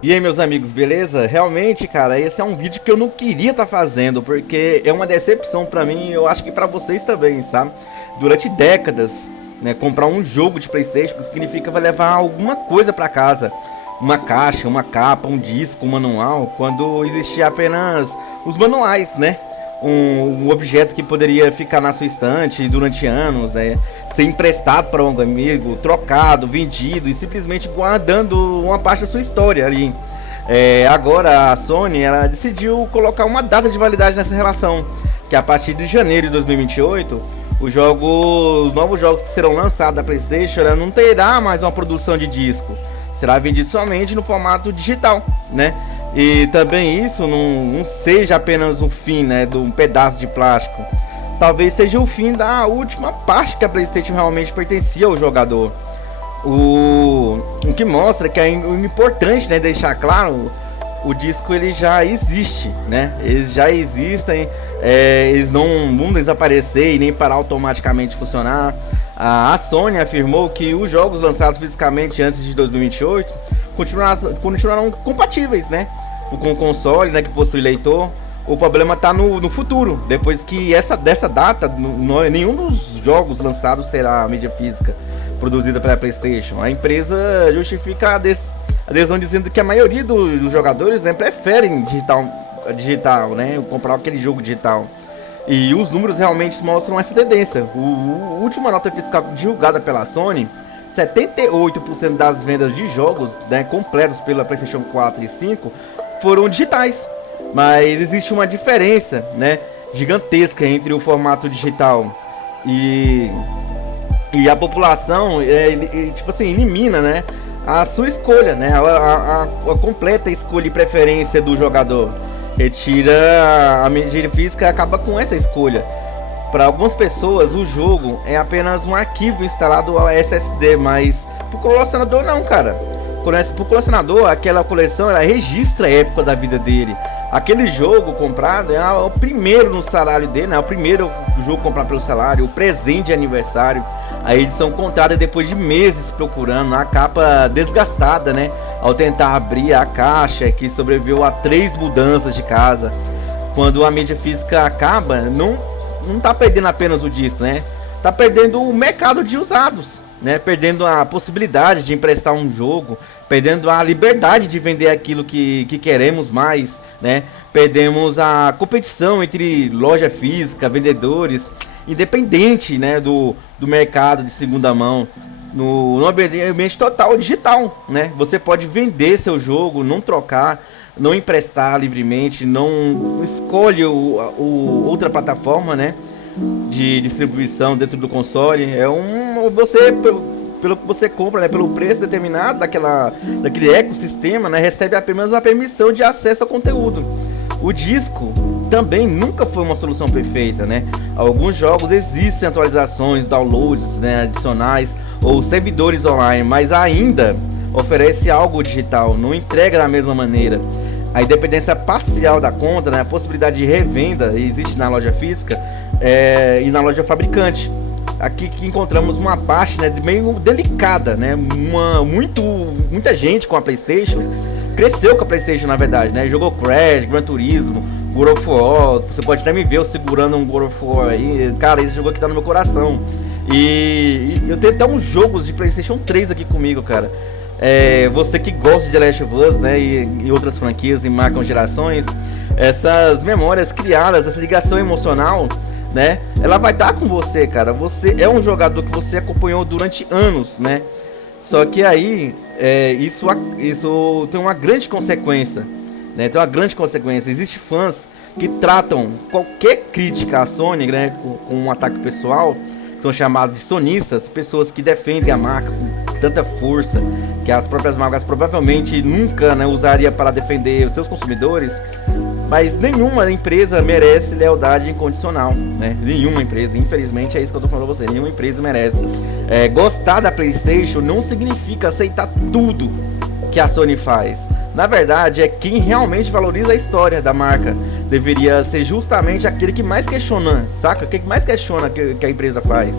E aí, meus amigos, beleza? Realmente, cara, esse é um vídeo que eu não queria estar fazendo, porque é uma decepção pra mim, e eu acho que pra vocês também, sabe? Durante décadas, né, comprar um jogo de PlayStation significa vai levar alguma coisa pra casa, uma caixa, uma capa, um disco, um manual, quando existia apenas os manuais, né? Um objeto que poderia ficar na sua estante durante anos, né? Ser emprestado para um amigo, trocado, vendido e simplesmente guardando uma parte da sua história ali. Agora a Sony ela decidiu colocar uma data de validade nessa relação, que a partir de janeiro de 2028 os novos jogos que serão lançados da PlayStation ela não terá mais uma produção de disco, será vendido somente no formato digital, né? E também isso não seja apenas o fim, né, de um pedaço de plástico. Talvez seja o fim da última parte que a PlayStation realmente pertencia ao jogador. O que mostra que é importante, né, deixar claro, o disco ele já existe, né? Eles já existem, eles não vão desaparecer e nem parar automaticamente de funcionar. A Sony afirmou que os jogos lançados fisicamente antes de 2028 continuarão compatíveis, né, com o console, né, que possui leitor. O problema está no futuro, depois que dessa data, nenhum dos jogos lançados terá mídia física produzida pela PlayStation. A empresa justifica a adesão dizendo que a maioria dos jogadores, né, preferem digital, né, comprar aquele jogo digital. E os números realmente mostram essa tendência. A última nota fiscal divulgada pela Sony, 78% das vendas de jogos, né, completos pela PlayStation 4 e 5 foram digitais. Mas existe uma diferença, né, gigantesca entre o formato digital e a população, tipo assim, elimina, né, a sua escolha, né, a completa escolha e preferência do jogador. Retira a mídia física e acaba com essa escolha. Para algumas pessoas, o jogo é apenas um arquivo instalado ao SSD, mas pro colecionador não, cara. Pro colecionador, aquela coleção ela registra a época da vida dele. Aquele jogo comprado é o primeiro no salário dele, né? É o primeiro jogo comprado pelo salário, o presente de aniversário, a edição comprada depois de meses procurando, a capa desgastada, né? Ao tentar abrir a caixa que sobreviveu a 3 mudanças de casa. Quando a mídia física acaba, não tá perdendo apenas o disco, né? Tá perdendo o mercado de usados, né? Perdendo a possibilidade de emprestar um jogo, perdendo a liberdade de vender aquilo que queremos mais, né? Perdemos a competição entre loja física, vendedores, independente, né, do mercado de segunda mão, no ambiente total digital, né? Você pode vender seu jogo, não trocar, não emprestar livremente, não escolhe outra plataforma, né, de distribuição dentro do console. Pelo que você compra, né, pelo preço determinado daquele ecossistema, né, recebe apenas a permissão de acesso ao conteúdo. O disco também nunca foi uma solução perfeita, né? Alguns jogos existem atualizações, downloads, né, adicionais ou servidores online, mas ainda oferece algo digital, não entrega da mesma maneira. A independência parcial da conta, né, a possibilidade de revenda existe na loja física e na loja fabricante. Aqui que encontramos uma parte, né, meio delicada, né? Muita gente com a PlayStation cresceu com a PlayStation, na verdade, né? Jogou Crash, Gran Turismo, God of War. Você pode até me ver eu segurando um God of War aí. Cara, esse jogo aqui tá no meu coração. E eu tenho até uns jogos de PlayStation 3 aqui comigo, cara. Você que gosta de The Last of Us, né, e outras franquias e marcam gerações, essas memórias criadas, essa ligação emocional, né, ela vai estar com você, cara. Você é um jogador que você acompanhou durante anos, né? Só que aí isso tem uma grande consequência, né? Tem uma grande consequência. Existem fãs que tratam qualquer crítica à Sony, né, com um ataque pessoal, que são chamados de sonistas, pessoas que defendem a marca com tanta força que as próprias marcas provavelmente nunca, né, usaria para defender os seus consumidores. Mas nenhuma empresa merece lealdade incondicional, né? Nenhuma empresa, infelizmente é isso que eu tô falando pra você. Nenhuma empresa merece. Gostar da PlayStation não significa aceitar tudo que a Sony faz. Na verdade, é quem realmente valoriza a história da marca. Deveria ser justamente aquele que mais questiona, saca? Quem mais questiona que a empresa faz.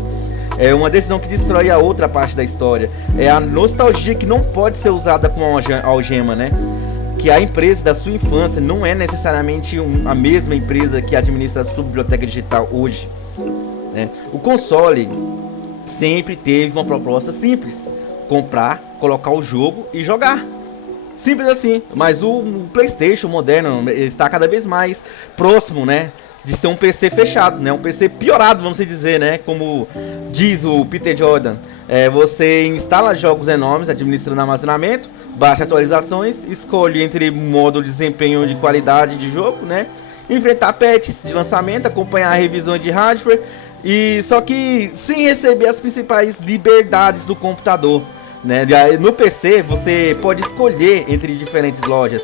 É uma decisão que destrói a outra parte da história. É a nostalgia que não pode ser usada como algema, né? que a empresa da sua infância não é necessariamente a mesma empresa que administra a sua biblioteca digital hoje, né? O console sempre teve uma proposta simples: comprar, colocar o jogo e jogar. Simples assim. Mas o PlayStation moderno está cada vez mais próximo, né, de ser um PC fechado, né? Um PC piorado, vamos dizer, né? Como diz o Peter Jordan, você instala jogos enormes, administrando armazenamento, baixa atualizações, escolhe entre modo de desempenho de qualidade de jogo, né? Enfrentar patches de lançamento, acompanhar revisões de hardware, e só que sem receber as principais liberdades do computador, né? No PC você pode escolher entre diferentes lojas,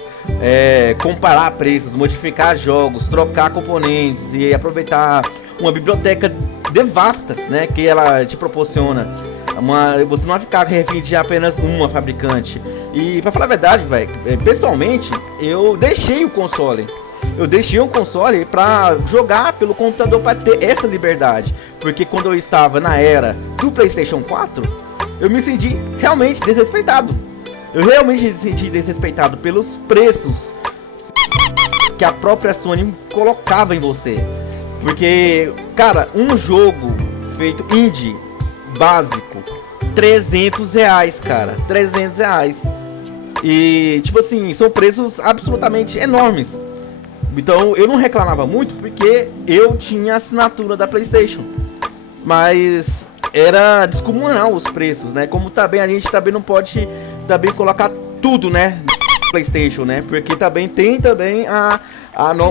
comparar preços, modificar jogos, trocar componentes e aproveitar uma biblioteca devasta, né, que ela te proporciona. Você não vai ficar refém de apenas uma fabricante. E pra falar a verdade, velho, pessoalmente eu deixei o console. Eu deixei um console para jogar pelo computador, para ter essa liberdade. Porque quando eu estava na era do PlayStation 4, eu me senti realmente desrespeitado. Eu realmente me senti desrespeitado pelos preços que a própria Sony colocava em você. Porque, cara, um jogo feito indie, básico, R$300, cara. R$300. E, tipo assim, são preços absolutamente enormes. Então, eu não reclamava muito porque eu tinha assinatura da PlayStation. Mas era descomunal os preços, né? Como também a gente também não pode também colocar tudo, né, no PlayStation, né? Porque também tem também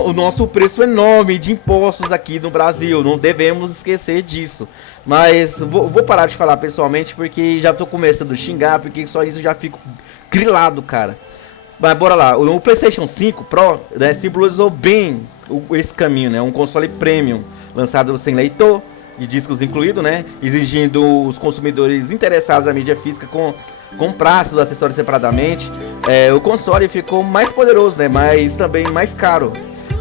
o nosso preço enorme de impostos aqui no Brasil. Não devemos esquecer disso. Mas vou parar de falar pessoalmente porque já tô começando a xingar, porque só isso eu já fico grilado, cara. Mas bora lá, o PlayStation 5 Pro, né, simbolizou bem esse caminho, né? Um console premium, lançado sem leitor de discos incluído, né? Exigindo os consumidores interessados na mídia física comprassem os acessórios separadamente. O console ficou mais poderoso, né? Mas também mais caro,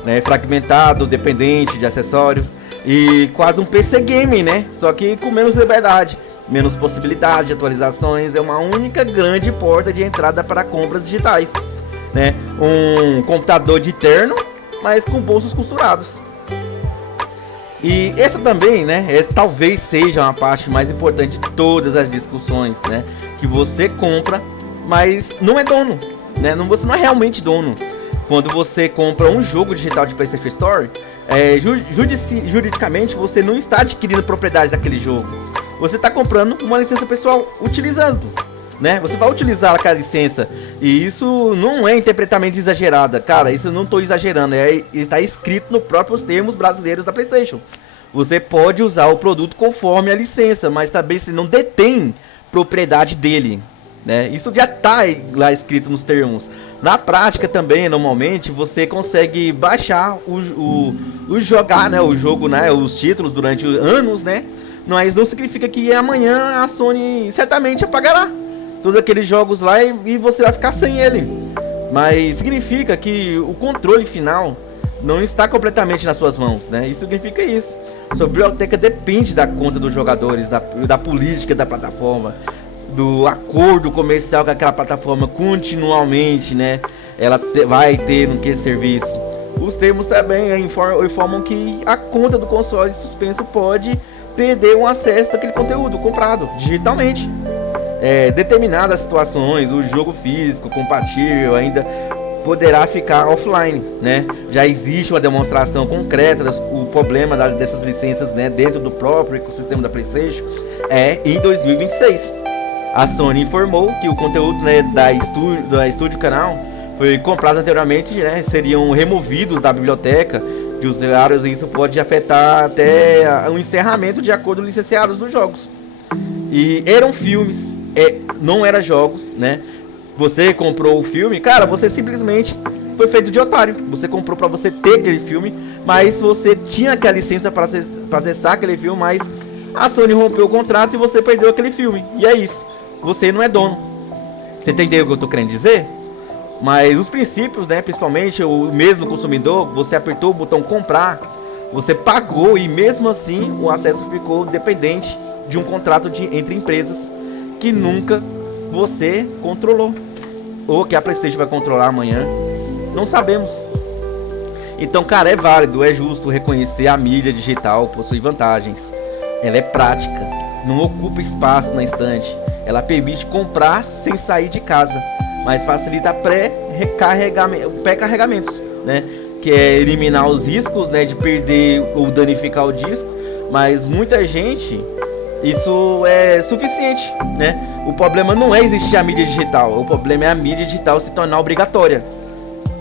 né? Fragmentado, dependente de acessórios e quase um PC game, né? Só que com menos liberdade, menos possibilidade de atualizações. É uma única grande porta de entrada para compras digitais, né? Um computador de terno, mas com bolsos costurados. E essa também, né, talvez seja uma parte mais importante de todas as discussões, né? Que você compra, mas não é dono, né? Você não é realmente dono. Quando você compra um jogo digital de PlayStation Store, juridicamente você não está adquirindo propriedade daquele jogo. Você está comprando uma licença pessoal utilizando, né? Você vai utilizar aquela licença. E isso não é interpretamente exagerada, cara. Isso eu não estou exagerando. Está escrito nos próprios termos brasileiros da PlayStation. Você pode usar o produto conforme a licença, mas também você não detém propriedade dele, né? Isso já está lá escrito nos termos. Na prática também, normalmente, você consegue baixar jogar, né, o jogo, né, os títulos durante anos, né? Mas não significa que amanhã a Sony certamente apagará todos aqueles jogos lá e você vai ficar sem ele. Mas significa que o controle final não está completamente nas suas mãos, né? Isso significa isso. Sua biblioteca depende da conta dos jogadores, da política da plataforma, do acordo comercial com aquela plataforma continuamente, né? Ela vai ter no que serviço. Os termos também informam que a conta do console suspenso pode perder o acesso daquele conteúdo comprado digitalmente. Determinadas situações, o jogo físico compatível ainda poderá ficar offline, né? Já existe uma demonstração concreta do problema dessas licenças, né, dentro do próprio ecossistema da PlayStation em 2026. A Sony informou que o conteúdo, né, da Studio Canal foi comprado anteriormente, né, seriam removidos da biblioteca de usuários, e isso pode afetar até o encerramento de acordos licenciados dos jogos. E eram filmes, não eram jogos, né? Você comprou o filme, cara, você simplesmente foi feito de otário. Você comprou pra você ter aquele filme, mas você tinha aquela licença pra acessar aquele filme, mas a Sony rompeu o contrato e você perdeu aquele filme. E é isso, você não é dono. Você entendeu o que eu tô querendo dizer? Mas os princípios, né, principalmente o mesmo consumidor, você apertou o botão comprar, você pagou e mesmo assim o acesso ficou dependente de um contrato entre empresas que nunca você controlou, ou que a PlayStation vai controlar amanhã. Não sabemos. Então, cara, é válido, é justo reconhecer a mídia digital possui vantagens. Ela é prática, não ocupa espaço na estante. Ela permite comprar sem sair de casa, mas facilita pré-carregamentos, né? Que é eliminar os riscos, né, de perder ou danificar o disco. Mas muita gente, isso é suficiente, né? O problema não é existir a mídia digital, o problema é a mídia digital se tornar obrigatória.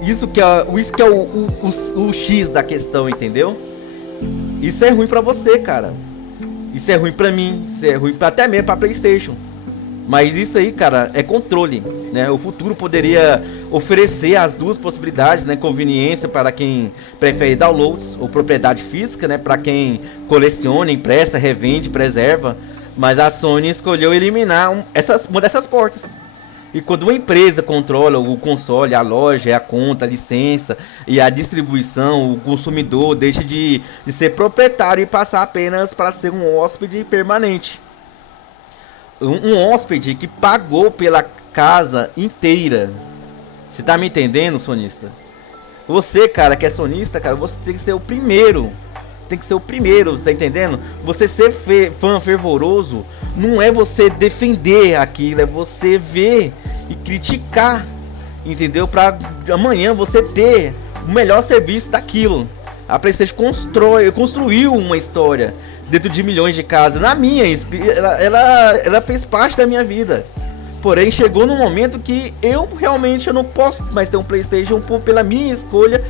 Isso que é o X da questão, entendeu? Isso é ruim pra você, cara. Isso é ruim pra mim, isso é ruim até mesmo pra PlayStation. Mas isso aí, cara, é controle, né? O futuro poderia oferecer as duas possibilidades, né? Conveniência para quem prefere downloads ou propriedade física, né? Para quem coleciona, empresta, revende, preserva. Mas a Sony escolheu eliminar uma dessas portas. E quando uma empresa controla o console, a loja, a conta, a licença e a distribuição, o consumidor deixa de ser proprietário e passar apenas para ser um hóspede permanente. Um hóspede que pagou pela casa inteira. Você tá me entendendo, sonista? Você, cara, que é sonista, cara, você tem que ser o primeiro. Tem que ser o primeiro, você tá entendendo? Você ser fã fervoroso não é você defender aquilo, é você ver e criticar, entendeu? Pra amanhã você ter o melhor serviço daquilo. A PlayStation construiu uma história dentro de milhões de casas. Na minha, ela fez parte da minha vida. Porém, chegou num momento que eu não posso mais ter um PlayStation pela minha escolha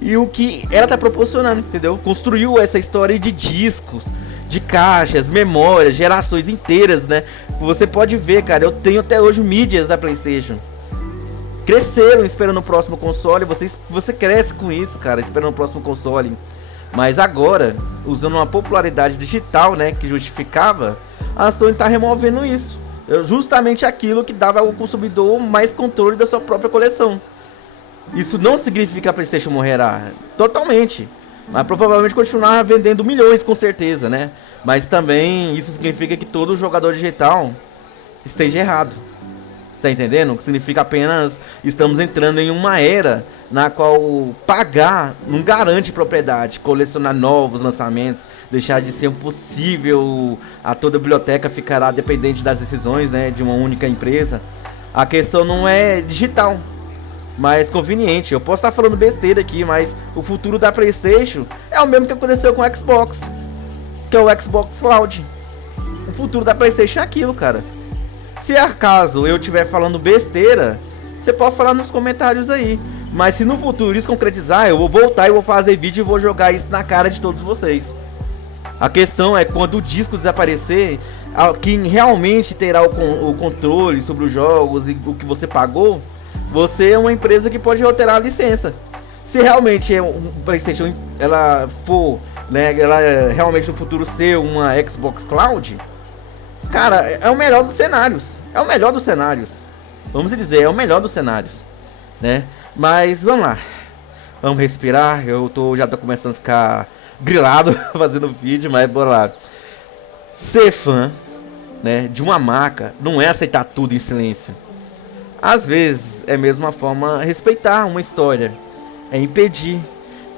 e o que ela tá proporcionando, entendeu? Construiu essa história de discos, de caixas, memórias, gerações inteiras, né? Você pode ver, cara, eu tenho até hoje mídias da PlayStation. Cresceram esperando o próximo console, você cresce com isso, cara, esperando o próximo console. Mas agora, usando uma popularidade digital, né, que justificava, a Sony tá removendo isso. Justamente aquilo que dava ao consumidor mais controle da sua própria coleção. Isso não significa que a PlayStation morrerá totalmente, mas provavelmente continuar vendendo milhões com certeza, né? Mas também isso significa que todo jogador digital esteja errado. Tá entendendo? Que significa apenas estamos entrando em uma era na qual pagar não garante propriedade, colecionar novos lançamentos, deixar de ser impossível, a toda a biblioteca ficará dependente das decisões, né, de uma única empresa. A questão não é digital, mas conveniente. Eu posso estar falando besteira aqui, mas o futuro da PlayStation é o mesmo que aconteceu com o Xbox, que é o Xbox Cloud. O futuro da PlayStation é aquilo, cara. Se acaso eu estiver falando besteira, você pode falar nos comentários aí. Mas se no futuro isso concretizar, eu vou voltar e vou fazer vídeo e vou jogar isso na cara de todos vocês. A questão é quando o disco desaparecer, quem realmente terá o controle sobre os jogos e o que você pagou, você é uma empresa que pode alterar a licença. Se realmente um PlayStation ela for, né, ela realmente no futuro ser uma Xbox Cloud, cara, é o melhor dos cenários. É o melhor dos cenários. Vamos dizer, é o melhor dos cenários, né? Mas vamos lá. Vamos respirar. Já tô começando a ficar grilado fazendo vídeo, mas bora lá. Ser fã, né, de uma marca não é aceitar tudo em silêncio. Às vezes é mesmo uma forma de respeitar uma história. É impedir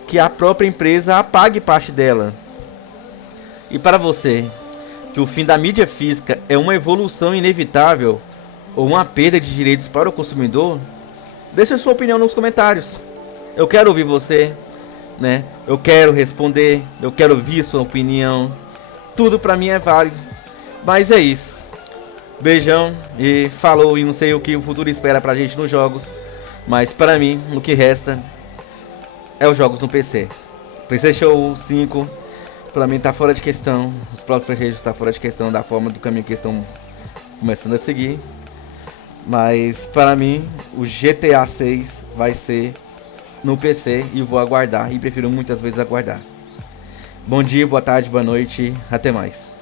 que a própria empresa apague parte dela. E para você, que o fim da mídia física é uma evolução inevitável ou uma perda de direitos para o consumidor, deixe a sua opinião nos comentários. Eu quero ouvir você, né? Eu quero responder, eu quero ouvir sua opinião. Tudo pra mim é válido. Mas é isso. Beijão e falou, e não sei o que o futuro espera pra gente nos jogos, mas para mim o que resta é os jogos no PC. PlayStation 5 pra mim tá fora de questão. Os próximos PlayStation tá fora de questão da forma do caminho que estão começando a seguir. Mas para mim o GTA 6 vai ser no PC e vou aguardar, e prefiro muitas vezes aguardar. Bom dia, boa tarde, boa noite, até mais.